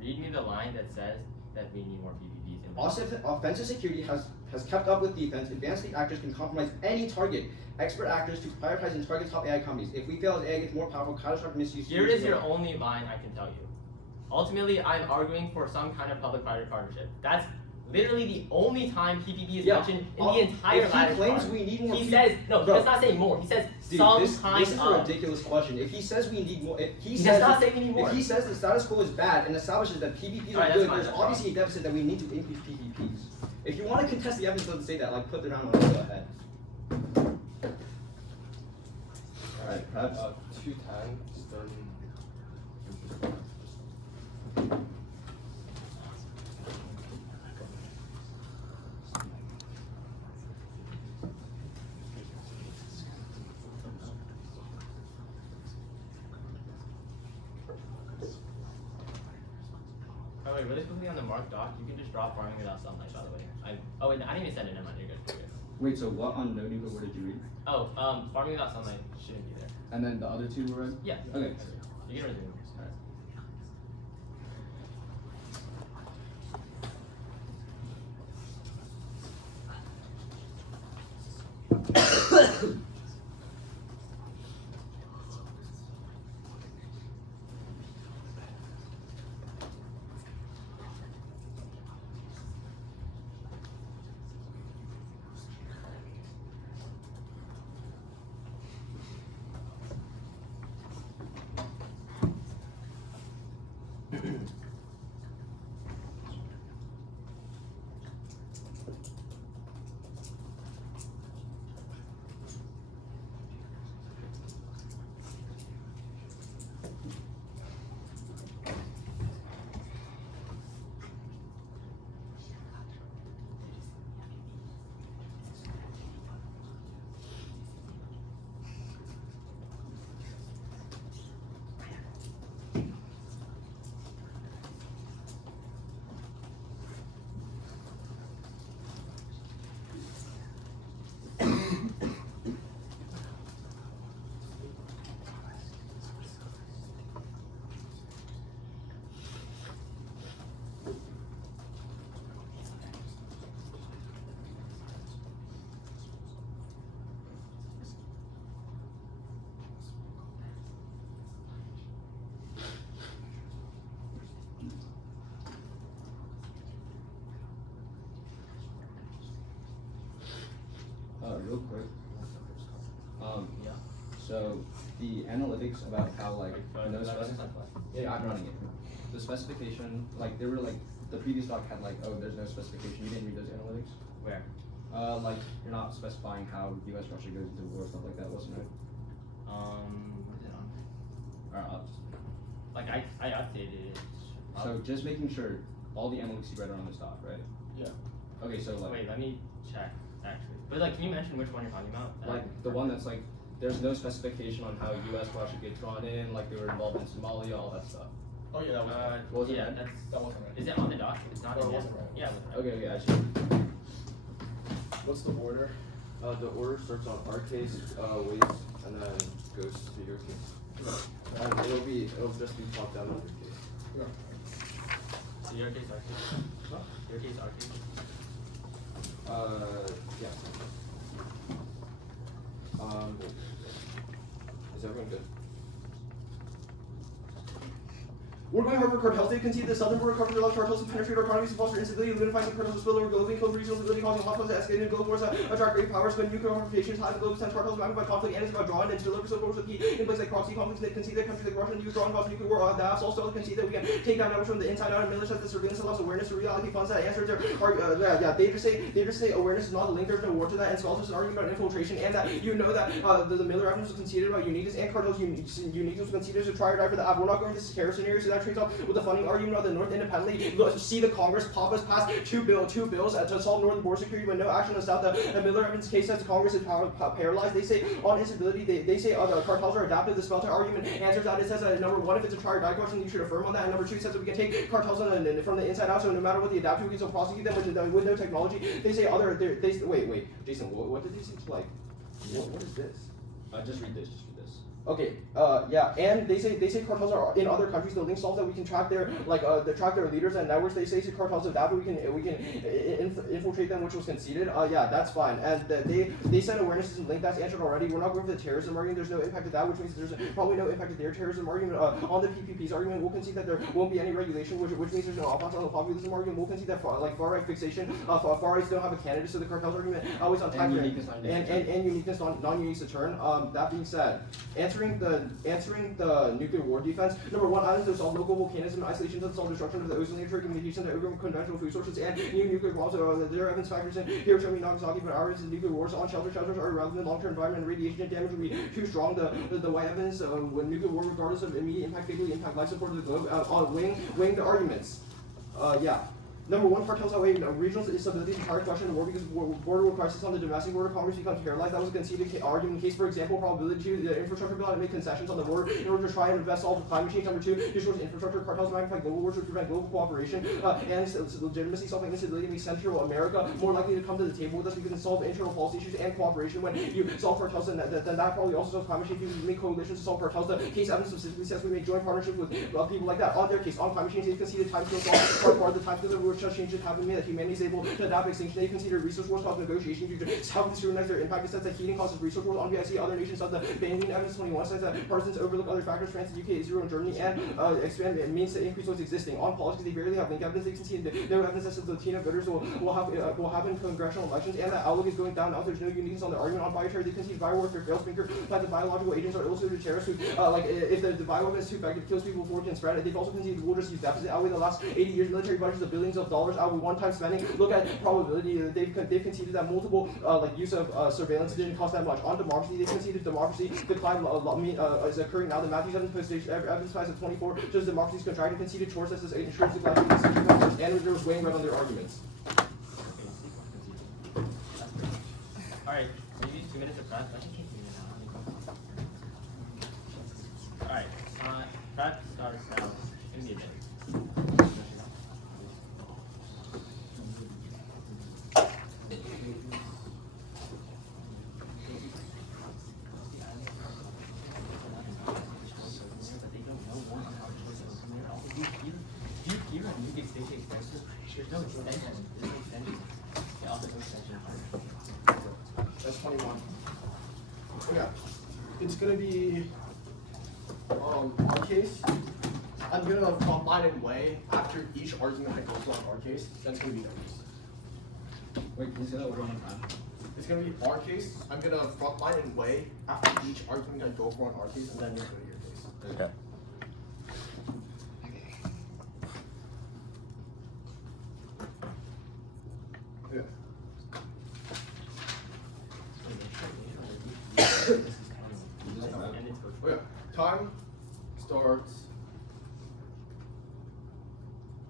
Read me the line that says that we need more PPPs. in Also, offensive security has kept up with defense. Advanced actors can compromise any target. Expert actors to prioritize and target top AI companies. If we fail as AI gets more powerful, catastrophic misuse. Here is your only line I can tell you. Ultimately, I'm arguing for some kind of public-private partnership. That's literally the only time PPP is Yeah, mentioned in the entire if he Laddish claims card. we need more He P- says, no, he Bro. does not say more. He says Dude, some this kind is a of. ridiculous question. If he says we need more, if he, He says does not that- say we need more. If he says the status quo is bad and establishes that PvPs Alright, are that's good, fine, there's that's obviously a deficit that we need to increase PvPs. If you want to contest the evidence, doesn't say that. Like put the round on, go ahead. Alright, perhaps 210 starting. Oh wait, really quickly on the marked doc, you can just drop farming without sunlight, by the way. Oh wait, I didn't even send it. Never mind, you're good. You're good. Wait, so what on no nuclear war did you read? Oh, farming without sunlight shouldn't be there. And then the other two were read? Yeah. Okay. You can resume. Alright. So the analytics about how like no specification. yeah, I'm running it. The specification, like they were like the previous doc had like, oh, there's no specification. You didn't read those analytics. Where? Like you're not specifying how U.S. Russia goes into war, stuff like that, wasn't it? What is it on? Alright, I'll just. Like I updated it. So just making sure all the analytics you read are on this doc, right? Yeah. Okay, so like. Wait, let me check actually. But like, can you mention which one you're talking about? Like the one that's like, there's no specification on how U.S. Russia gets drawn in, like they were involved in Somalia, all that stuff. Oh yeah, that was. Was it yeah, right? that wasn't right. Is it on the doc? It's not Oh, in it there. wasn't right. Yeah, it wasn't right. Okay, I see. What's the order? The order starts on our case, waits, and then goes to your case. And it'll just be top down on your case. Yeah. So your case, our case. What? Your case, our case. Yeah. Is everyone good? We're going over cartels. They concede the southern border coverage allows cartels to penetrate our economies and foster instability, unifies the cartels spill over globally, cause regional stability, causing hotspots, escalating global wars, attract great powers, when nuclear confrontations, high the global sense cartels, magnify conflict, and it's about drawing and to deliver support with key in places like proxy conflicts. They concede that countries like Russia and use drawing cause nuclear war. They also concede that we can take down networks from the inside out, and Miller says the surveillance allows awareness to reallocate funds that answers their they just say awareness is not a link, there's no war to that, and scholars an argument about infiltration, and that you know that the Miller evidence was conceded about uniqueness, and cartels uniqueness was conceded as a try or die for the app. We're not going to this terror scenario, so that trades off with the funding argument of the North independently. See the Congress pop us past two bills to solve northern border security, but no action in the south. The Miller evidence case says the Congress is paralyzed. They say on instability, they say the cartels are adaptive. The Spelter argument answers that. It says that number one, if it's a try or die question, you should affirm on that. And number two, it says that we can take cartels from the inside out. So no matter what the adaptive, we can still prosecute them with no technology. They say wait, Jason, what did they say? Like, what is this? Just read this. Okay, yeah, and they say cartels are in other countries. The link solves that we can track their track their leaders and networks. They say cartels of that, but we can infiltrate them, which was conceded. Yeah, that's fine. And they said awareness isn't linked. That's answered already. We're not going for the terrorism argument. There's no impact of that, which means there's probably no impact of their terrorism argument. On the PPP's argument, we'll concede that there won't be any regulation, which means there's no offense on the populism argument. We'll concede that far right fixation. Far rights don't have a candidate, so the cartels argument always on time. And uniqueness, non-unique to turn. That being said, answering the nuclear war defense. Number one, islands that solve local volcanism, isolation doesn't solve destruction of the ozone layer, communication to conventional food sources, and new nuclear bombs. There are evidence factors in Hiroshima and Nagasaki, but ours is nuclear wars on shelters are irrelevant. Long-term environment radiation damage will be too strong. The white evidence when nuclear war, regardless of immediate impact, fatally impact life support of the globe. Weighing the arguments. Yeah. Number one, cartels outweigh regional instability. The entire question of war because border war crisis on the domestic border, Congress becomes paralyzed. That was a conceded argument case. For example, probability to the infrastructure bill to make concessions on the border in order to try and invest all the climate change. Number two, destroys infrastructure. Cartels magnify global wars to prevent global cooperation and legitimacy. Solving instability makes Central America more likely to come to the table with us because it solves internal policy issues and cooperation. When you solve cartels, then that probably also solves climate change. We make coalitions to solve cartels. The case evidence specifically says we make joint partnerships with people like that. On their case, on climate change, they conceded time scale solve part of the time scale which just changes happen to me that humanity is able to adapt extinction. They consider resource wars cause negotiation to help scrutinize their impact. It says that heating causes resource wars on BIC. Other nations of the Banking Evidence 21 says that partisans overlook other factors. France, the UK, Israel, and Germany, and expand means to increase what's existing. On policies, they barely have link evidence. They concede no evidence that says the Latino voters will have in congressional elections, and that outlook is going down. Now there's no uniqueness on the argument on bioterror. They concede biowarfare fails. Finger that the biological agents are illustrated terrorists who if the bioweapon is too effective, kills people before it can spread it. They've also conceded we'll just use deficit. Outweigh the last 80 years military budgets of billions of dollars. Outweigh one-time spending. Look at probability. They've conceded that multiple use of surveillance didn't cost that much. On democracy, they conceded democracy decline is occurring now. The Matthews evidence finds at 24 shows democracy's contracting. Conceded chores as insurance decline and there was weighing right on their arguments. Alright, maybe 2 minutes of prep. I think Alright, prep starts now. It's gonna be a bit. There's no extension. There's no extension. Yeah, also no extension. That's 21. Yeah. It's gonna be our case. I'm gonna combine and weigh after each argument that goes on our case. That's gonna be theirs. Wait, can you say that one more time? It's gonna be our case. I'm gonna frontline and weigh after each argument I go for on our case, and then you're gonna go to your case. Okay. Yeah. Okay. Time starts.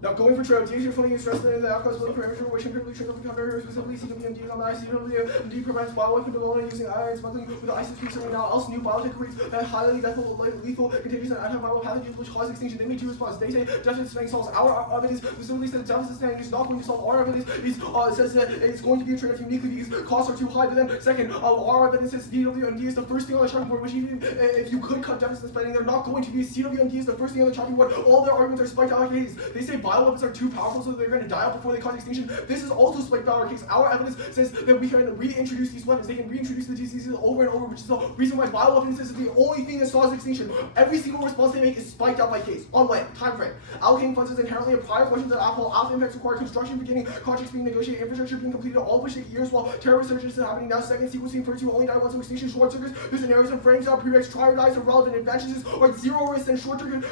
Now going for trail, DH funding is stressed in the outcomes for parameter, which incredibly trickle from counter, specifically CWMD on the ICWMD prevents bioweapon development using iron smuggling with the ISIS recently now else new biotech creates that highly lethal, contagious and antiviral pathogens which cause extinction. They make two response. They say deficit spending solves our evidence, specifically says deficit spending is not going to solve our evidence. It says that it's going to be a trade-off uniquely because costs are too high. But then second, our evidence says DWMD is the first thing on the chopping board, which even if you could cut deficit spending, they're not going to be. CWMD is the first thing on the chopping board. All their arguments are spiked out like Hades. They say bioweapons are too powerful, so they're going to die out before they cause extinction. This is also spiked out our case. Our evidence says that we can reintroduce these weapons. They can reintroduce the diseases over and over, which is the reason why bioweapons is the only thing that solves extinction. Every single response they make is spiked out by case. On when? Time frame. Allocating funds is inherently a prior question that alpha impacts require construction beginning, contracts being negotiated, infrastructure being completed, all of which take years while terror resurgence is happening. Now second sequencing first you only die once, so extinction short circuits, the scenarios and frames out prereqs, trier dies of relevant advantages are zero risk and short circuit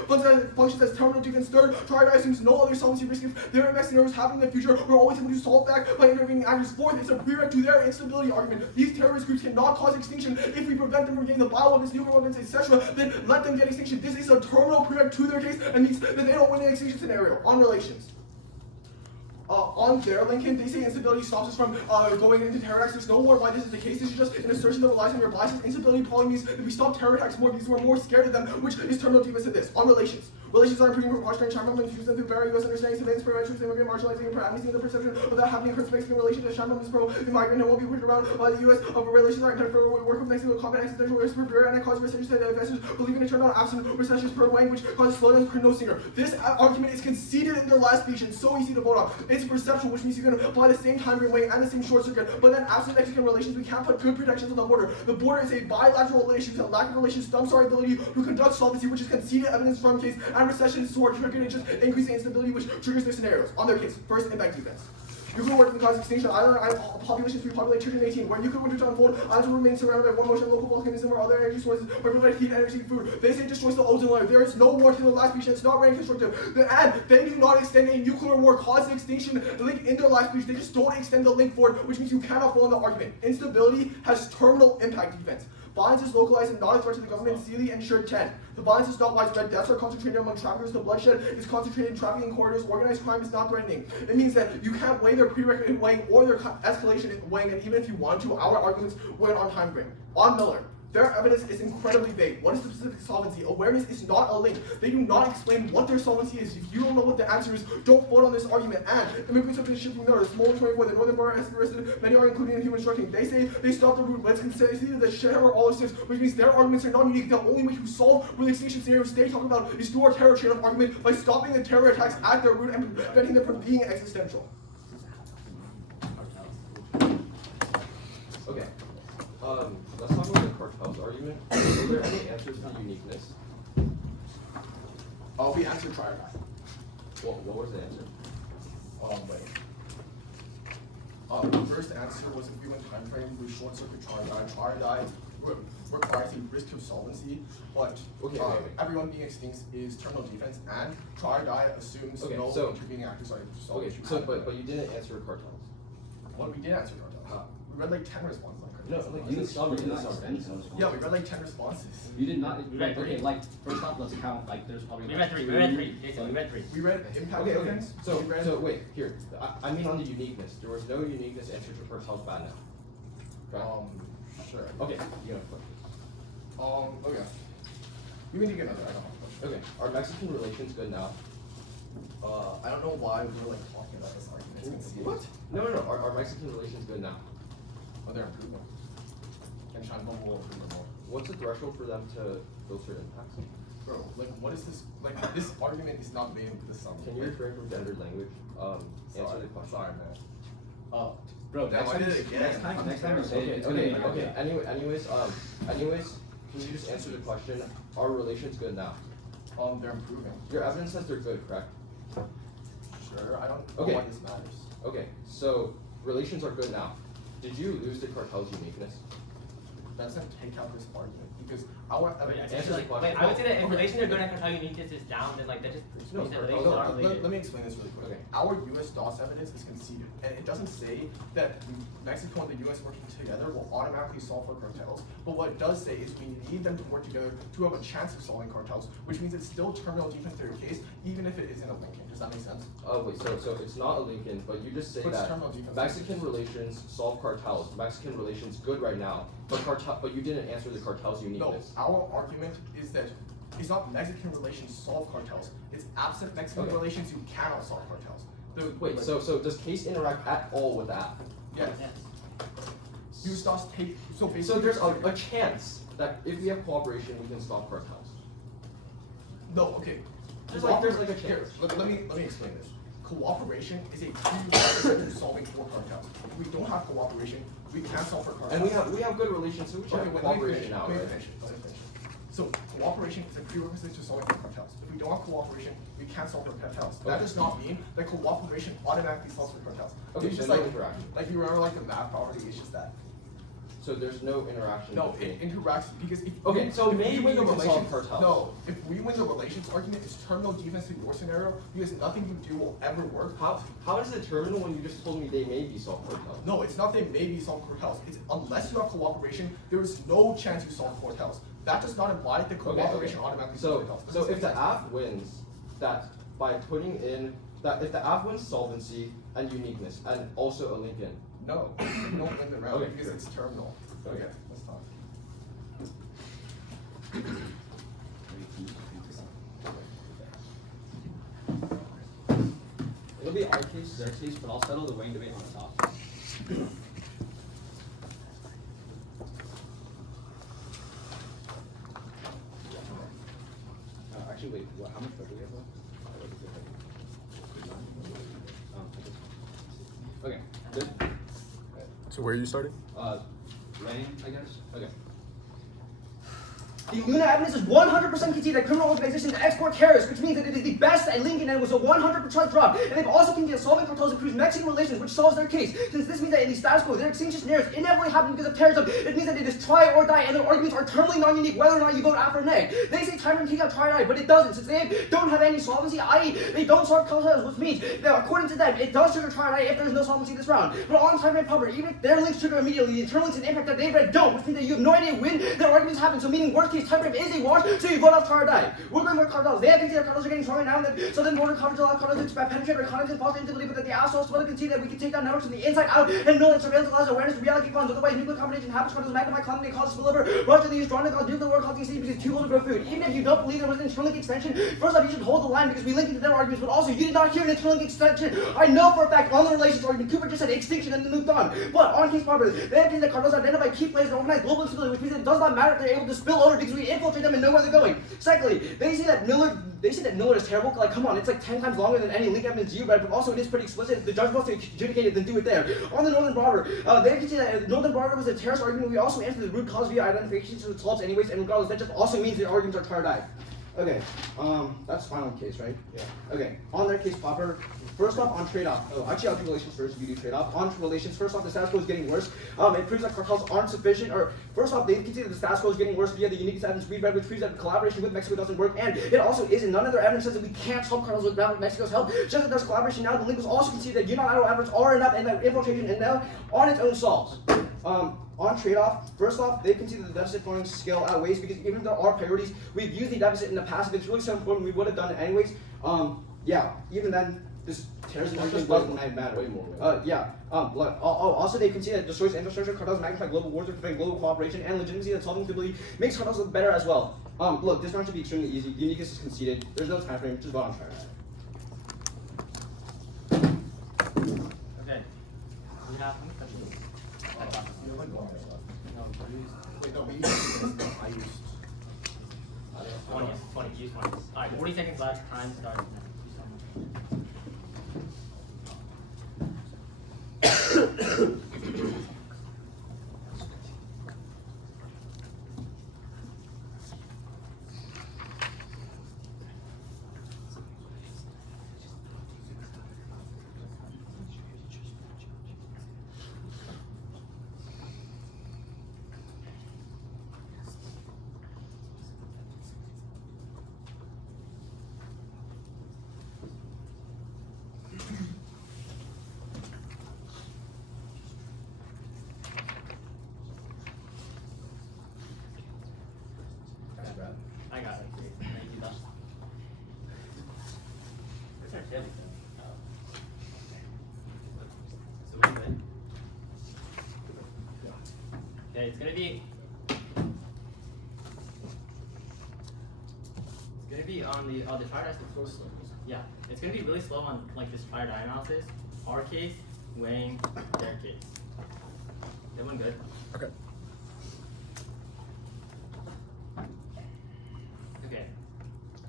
functions as terminal defense. Third, trier die assumes no other solvency risk if their impact scenarios happen in the future. We're always able to solve back by intervening actors. Fourth, it's a prereq to their instability argument. These terrorist groups cannot cause extinction if we prevent them from getting the bioweapons, nuclear weapons, etc. Then let them get extinction. This is a terminal prereq to their case and means that they don't win an extinction scenario. On relations. On their Lincoln, they say instability stops us from going into terror attacks. There's no more why this is the case. This is just an assertion that relies on your biases. Instability probably means that we stop terror attacks more because we're more scared of them, which is terminal defense to this. On relations. Relations are improving precautionary China and infuse them through very U.S. understandings, events, prevention, immigrant marginalizing, and amnesty the perception of that happening across Mexican relations as China is pro the migrant and won't be pushed around by the U.S. Relations are intended for work with Mexico, combat accidental risk for beer and cause recession that investors believe in a turn on absent recessions per wing, which causes slowdown no singer. This argument is conceded in their last speech and so easy to vote on. It's perceptual, which means you're going to apply the same time frame weight and the same short circuit, but then absent Mexican relations, we can't put good protections on the border. The border is a bilateral relationship, and lack of relations stumps our ability to conduct solvency, which is conceded evidence from case, and recession is short circuit, and just increasing instability, which triggers their scenarios. On their case, first, impact defense. You could work in cause extinction, either populations repopulate children 18, where you could winter to unfold, islands will remain surrounded by one motion, local volcanism, or other energy sources, where people heat, energy, food. They say it destroys the ozone layer. There is no war to the last speech, and it's not very constructive. And they do not extend a nuclear war causing extinction link in their last speech. They just don't extend the link forward, which means you cannot follow the argument. Instability has terminal impact defense. Violence is localized and not a threat to the government. Sealy and Shirt 10. The violence is not widespread. Deaths are concentrated among traffickers. The bloodshed is concentrated in trafficking corridors. Organized crime is not threatening. It means that you can't weigh their prerequisite weighing or their escalation weighing, and even if you want to, our arguments weigh on time frame. On Miller. Their evidence is incredibly vague. What is the specific solvency? Awareness is not a link. They do not explain what their solvency is. If you don't know what the answer is, don't vote on this argument. And immigrants have been shifting notice. Small 24, the northern border has been arrested. Many are including in human trafficking. They say they stopped the route, but it's conceded that shit are all exists, which means their arguments are not unique. The only way to solve real extinction scenarios they talk about is through our terror chain of argument by stopping the terror attacks at their root and preventing them from being existential. Okay. Let's talk about the cartels argument. Are there any answers to uniqueness? We answered trier die. What was the answer? Wait. The first answer was if we went time frame, we short circuit trier die. Trier die requires a risk of solvency, but everyone being extinct is terminal defense, and trier die assumes no intervening actors are solvent. So but you didn't answer cartels. What we did answer cartels. We read like 10 responses. No, You didn't stop it. Yeah, we read like 10 responses. You did not. We read three. Okay, like first off, let's count. Like there's probably. We read three. Jason, we read three. We read impact Okay. defense. So wait, here. I mean on the uniqueness. There was no uniqueness answer to cartels bad now. Correct? Sure. Okay. You have a question. Okay. You can take another. I don't have a question. Okay. Are Mexican relations good now? I don't know why we're like talking about this argument. It's conceded. What? No. Are Mexican relations good now? Oh, they're improving. And China will improve more. What's the threshold for them to filter impacts? Bro, like, what is this? Like, this argument is not made with this sum. Can you refrain from gendered language? Answer the question. Sorry, man. Bro, Now I did it again. Next time you say it, it's gonna be Okay. Anyways, can you just answer the question? Are relations good now? They're improving. Your evidence says they're good, correct? Sure, I don't know Okay. why this matters. Okay, so relations are good now. Did you lose the cartel's uniqueness? Doesn't take out this argument because our Wait, evidence. Answer the question. wait, I would say that in relation to good and cartel uniqueness is down, then like that just No, means that cartel- relations are no, related. Let me explain this really quick. Okay. Our U.S. DOS evidence is conceded, and it doesn't say that Mexico and the U.S. working together will automatically solve for cartels. But what it does say is we need them to work together to have a chance of solving cartels, which means it's still terminal defense theory case, even if it isn't a Lincoln. Does that make sense? Oh wait, so it's not a Lincoln, but you just say But it's that terminal defense. Mexican relations solve cartels. Mexican relations good right now, but you didn't answer the cartel's No, uniqueness. our argument is that it's not Mexican relations solve cartels. It's absent Mexican Okay. relations you cannot solve cartels. Wait, so does case interact at all with app? yes. Yes. U.S. DOS take so basically. So there's a chance that if we have cooperation, we can stop cartels. No, okay. There's like a chance. Let me explain this. Cooperation is a prerequisite to solving for cartels. If we don't have cooperation, we can't solve for cartels. And we have good relations, so we should Okay, have wait, let me cooperation finish. now, Let me right? finish. So cooperation is a prerequisite to solving for cartels. If we don't have cooperation, we can't solve for cartels. That Okay. does not mean that cooperation automatically solves for cartels. Okay, It's so just no like interaction. like you remember like the math property. It's just that. So there's no interaction. No, between- it interacts because if Okay, so if maybe we win the we can solve relations, cartels. no, if we win the relations argument, it's terminal defense in your scenario because nothing you do will ever work. How does it terminal when you just told me they may be solved cartels? No, it's not they maybe solve cartels. It's unless you have cooperation, there is no chance you solve cartels. That does not imply that cooperation automatically solves So cartels. so if the app wins, that by putting in that if the app wins solvency and uniqueness and also a Lincoln. no, you don't win the round Okay, because sure. it's terminal. Okay. Okay, let's talk. It'll be our case, their case, but I'll settle the weighing debate on the top. Actually, wait, what, how much pressure do we have left? Okay, good. So where are you starting? Rain, I guess. Okay. The Luna evidence is 100% conceded that criminal organizations export terrorists, which means that it is the best at Lincoln and it was a 100% drop. And they've also conceded that solving cartels improves Mexican relations, which solves their case. Since this means that in the status quo, their extinction scenarios inevitably happen because of terrorism, it means that it is try or die, and their arguments are terminally non-unique whether or not you vote after or nay. They say time and take out try or die, but it doesn't. Since they don't have any solvency, i.e., they don't solve cartels, which means that according to them, it does trigger try or die if there's no solvency this round. But on time and public, even if their links trigger immediately, the internal links and impact that they've read don't, which means that you have no idea when their arguments happen. So meaning worst case, time frame is a wash, so you vote off try or die. We're going for cartels. They have conceded that cartels are getting stronger now, and that southern border coverage allows cartels to penetrate our economies and foster instability, but that the assholes will concede that we can take down networks from the inside out and know that surveillance allows awareness to reallocate funds. Otherwise, nuclear combination happens, cartels magnify climate, causes spillover. Russia, the use drone, cause nuclear war, causing cities because it's too cold to grow food. Even if you don't believe there was an internal link extension, first off, you should hold the line because we linked into their arguments, but also you did not hear an internal link extension. I know for a fact on the relations argument, Cooper just said extinction and then moved on. But on case properly, they have conceded that cartels identify key players and organize global instability, which means it does not matter if they're able to spill over because we infiltrate them and know where they're going. Secondly, they say that Miller is terrible. Like, come on, it's like 10 times longer than any link evidence you read, but also it is pretty explicit. If the judge wants to adjudicate it, then do it there. On the Northern Border, they can say that Northern Border was a terrorist argument. We also answered the root cause via identification, so it solves anyways, and regardless, that just also means the arguments are try or die. Okay, that's final case, right? Yeah. Okay, on their case proper, first off, on trade-off. Oh, actually, I'll do relations first, you do trade-off. On relations, first off, the status quo is getting worse. It proves that cartels aren't sufficient, or first off, they concede that the status quo is getting worse via the unique evidence we read, which proves that collaboration with Mexico doesn't work, and it also isn't. None of their evidence says that we can't solve cartels without Mexico's help. Just that there's collaboration now, the link was also conceded that unilateral efforts are enough, and that infiltration and now on its own solves. On trade-off, first off, they concede that the deficit funding scale outweighs because even if there are priorities, we've used the deficit in the past. If it's really so important, we would have done it anyways. Yeah, even then, this terrorism argument doesn't matter. Way more. Also, they concede that destroys infrastructure, cartels magnify global wars, prevent global cooperation, and legitimacy that solving stability makes cartels look better as well. Look, this round should be extremely easy. The uniqueness is conceded. There's no time frame. Just vote on try. Okay. We have any questions? Wait, no, we used this. I used. 20, use 20. Alright, 40 seconds left, time starts now. Okay, it's gonna be on the trier die. Yeah, it's gonna be really slow on like this trier die analysis. Our case, weighing their case. Everyone good? Okay. Okay.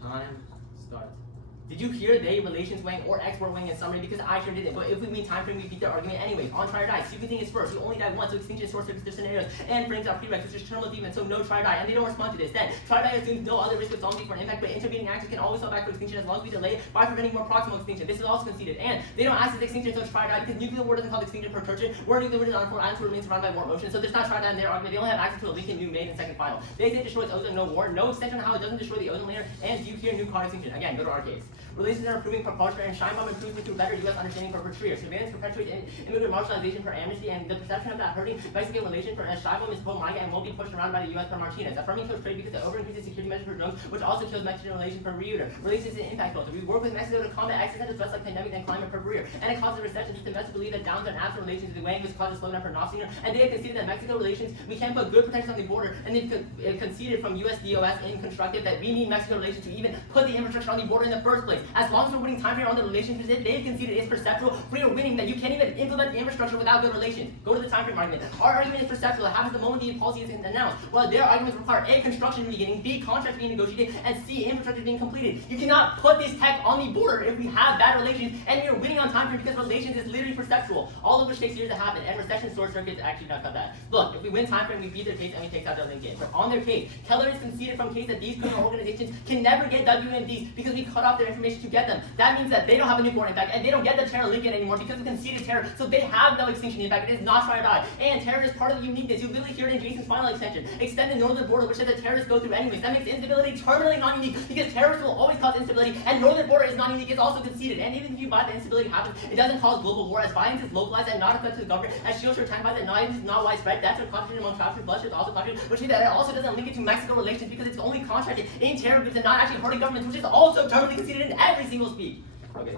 Time starts. Did you hear they relations weighing or export weighing in summary? Because I sure didn't. But if we mean time frame, we beat their argument anyways. On trier die, sequencing is first. You only die once, so extinction is short circuits their scenarios and brings out prereqs, which is terminal defense, so no trier die, and they don't respond to this. Then trier die assumes no other risk of solvency for an impact, but intervening actors can always fall back for extinction as long as we delay it by preventing more proximal extinction. This is also conceded. And they don't access extinction until trier die because nuclear war doesn't cause extinction per tertiary. Where nuclear war is on for atoms remains surrounded by warp motion. So there's not trier die in their argument. They only have access to a leaking new main and second final. They say it destroys ozone, no war, no extension on how it doesn't destroy the ozone layer, and do you hear new card extinction? Again, go to our case. Relations are improving per Foster and Scheinbaum improves me through better U.S. understanding for Trier. Surveillance perpetuates immigrant marginalization for amnesty, and the perception of that hurting Mexican relation for Scheinbaum is pro-MAGA and won't be pushed around by the U.S. per Martinez. Affirming kills trade because it over-increases security measures for drones, which also kills Mexican relation per Reuter. Relations is an impact filter. We work with Mexico to combat existential threats like pandemic and climate per Breer. And it causes recession. Just investors believe that downs and absent relations is the way which causes slowdown for Knopfsinger. And they have conceded that Mexico relations, we can't put good protection on the border, and they've conceded from U.S. DOS in constructive that we need Mexico relations to even put the infrastructure on the border in the first place. As long as we're winning time frame on the relations visit, they've conceded it's perceptual. We are winning that you can't even implement the infrastructure without good relations. Go to the time frame argument. Our argument is perceptual. It happens the moment the policy is announced, while their arguments require A, construction beginning, B, contracts being negotiated, and C, infrastructure being completed. You cannot put this tech on the border if we have bad relations, and we are winning on time frame because relations is literally perceptual, all of which takes years to happen, and recession short circuits actually not cut that. Look, if we win time frame, we beat their case and we take out their linkage. But on their case, Keller is conceded from case that these criminal organizations can never get WMDs because we cut off their information to get them. That means that they don't have a nuclear impact, and they don't get the terror linkage anymore because we conceded terror, so they have no extinction impact. It is not trier die. And terror is part of the uniqueness. You literally hear it in Jason's final extension. Extend the northern border, which says that terrorists go through anyways. That makes instability terminally non-unique because terrorists will always cause instability, and northern border is non-unique. It's also conceded. And even if you buy the instability happens, it doesn't cause global war, as violence is localized and not affected to the government, as shield time by that violence is not widespread. That's what concentrated among traffickers, bloodshed also concentrated, which means that it also doesn't link it to Mexico relations because it's only contracted in terror groups and not actually hurting governments, which is also terminally conceded in every single speech. Okay.